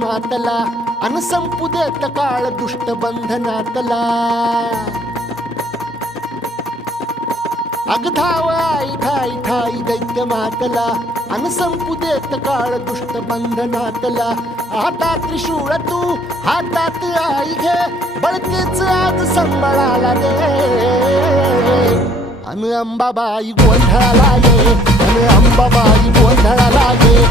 मातला अन संपू देत काळ दुष्ट बंधनातला अग धाव आई ठाई ठाई दैत्य मातला अन संपू देत काळ दुष्ट बंधनातला हातात त्रिशूळ तू हातात आई घे बळतेच आज संबळाला दे अन अंबाबाई गोंधळाला ये अन अंबाबाई गोंधळाला ये